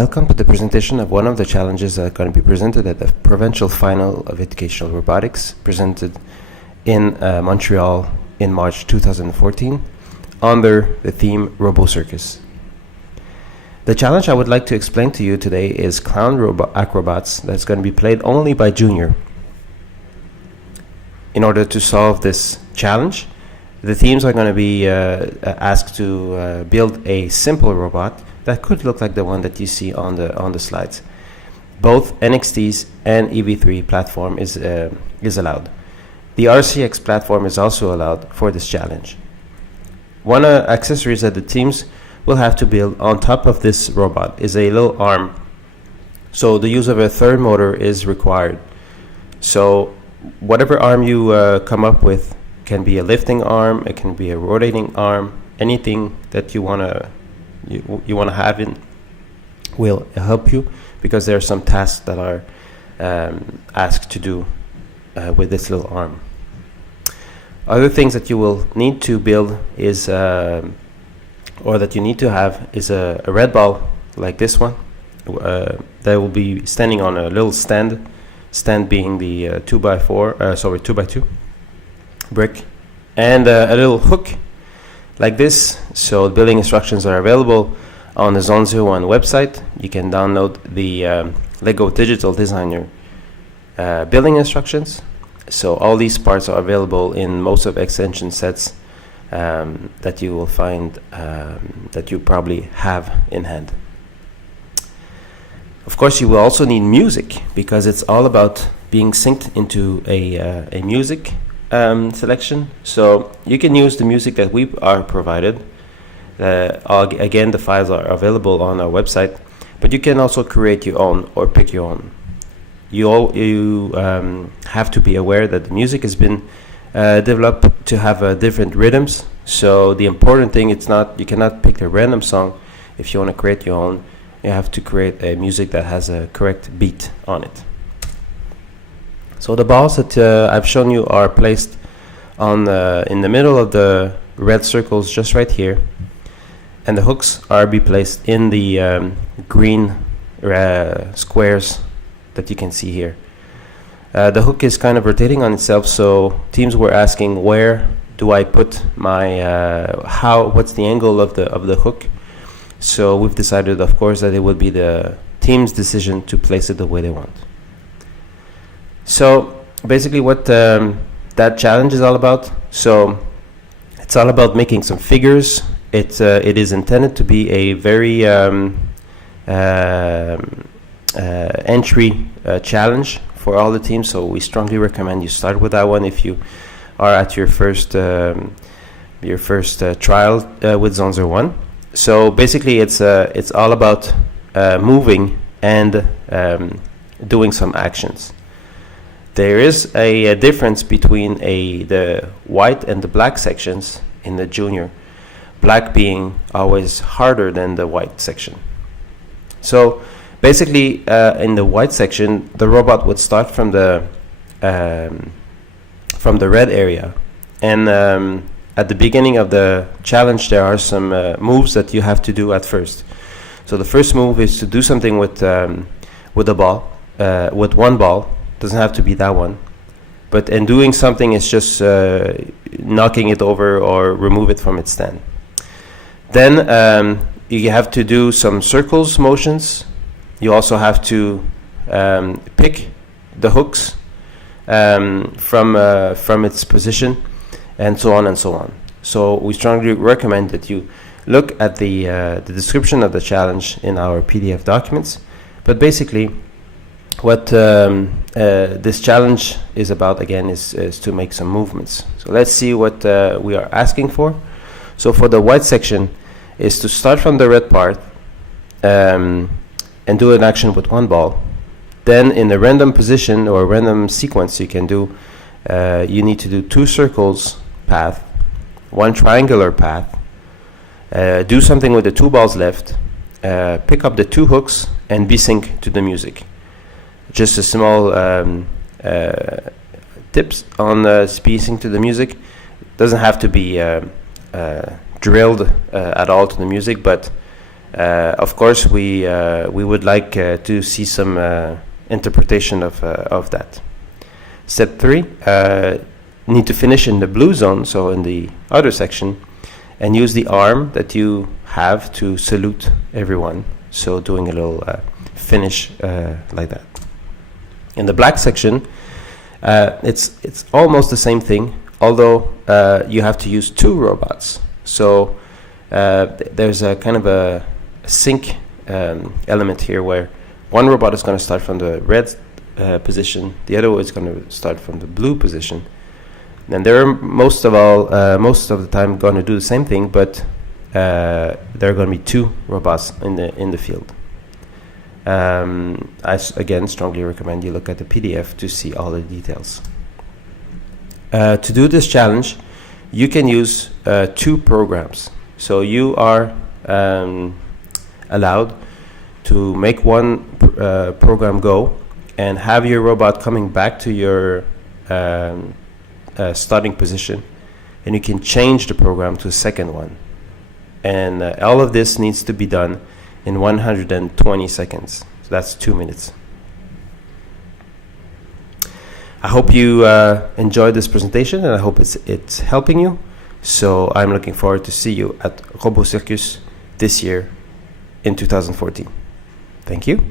Welcome to the presentation of one of the challenges that are going to be presented at the provincial final of educational robotics, presented in Montreal in March 2014 under the theme ROBOCIRCUS. The challenge I would like to explain to you today is Clown Acrobots that's going to be played only by junior. In order to solve this challenge, the teams are going to be asked to build a simple robot that could look like the one that you see on the slides. Both NXT's and EV3 platform is allowed. The RCX platform is also allowed for this challenge. One accessories that the teams will have to build on top of this robot is a little arm. So the use of a third motor is required. So whatever arm you come up with can be a lifting arm, it can be a rotating arm, anything that you want to have in will help you, because there are some tasks that are asked to do with this little arm. Other things that you will need to build is or that you need to have is a red ball like this one that will be standing on a little stand being the 2x2 brick, and a little hook like this. So building instructions are available on the Zone01 website. You can download the Lego Digital Designer building instructions. So all these parts are available in most of extension sets that you will find that you probably have in hand. Of course, you will also need music, because it's all about being synced into a music selection. So you can use the music that we are provided. Again, the files are available on our website, but you can also create your own or pick your own. You have to be aware that the music has been developed to have different rhythms. So the important thing, you cannot pick a random song. If you want to create your own, you have to create a music that has a correct beat on it. So the balls that I've shown you are placed on in the middle of the red circles, just right here, and the hooks are be placed in the green squares that you can see here. The hook is kind of rotating on itself, so teams were asking, where do I put my what's the angle of the hook? So we've decided, of course, that it would be the team's decision to place it the way they want. So basically what that challenge is all about, so it's all about making some figures. It is intended to be a very entry challenge for all the teams, so we strongly recommend you start with that one if you are at your first trial with Zone01. So basically it's all about moving and doing some actions. There is a difference between the white and the black sections in the junior, black being always harder than the white section. So basically in the white section, the robot would start from the red area, and at the beginning of the challenge there are some moves that you have to do at first. So the first move is to do something with a ball, with one ball. Doesn't have to be that one, but in doing something is just knocking it over or remove it from its stand. Then you have to do some circles motions. You also have to pick the hooks from its position, and so on and so on. So we strongly recommend that you look at the description of the challenge in our PDF documents. But basically what this challenge is about, again, is to make some movements. So let's see what we are asking for. So for the white section is to start from the red part and do an action with one ball. Then in the random position or random sequence you can do, you need to do 2 circles path, 1 triangular path, do something with the 2 balls left, pick up the 2 hooks and be synced to the music. Just a small tips on spacing to the music. Doesn't have to be drilled at all to the music, but Of course, we would like to see some interpretation of that. Step 3, need to finish in the blue zone, so in the other section, and use the arm that you have to salute everyone. So doing a little finish like that. In the black section, it's almost the same thing, although you have to use 2 robots. So there's a kind of a sync element here where one robot is going to start from the red position, the other one is going to start from the blue position. And they're most of the time going to do the same thing, but there are going to be 2 robots in the field. I again strongly recommend you look at the PDF to see all the details. To do this challenge, you can use 2 programs. So you are allowed to make one program go and have your robot coming back to your starting position, and you can change the program to a second one. And all of this needs to be done in 120 seconds. So that's 2 minutes. I hope you enjoyed this presentation, and I hope it's helping you. So I'm looking forward to see you at ROBOCIRCUS this year in 2014. Thank you.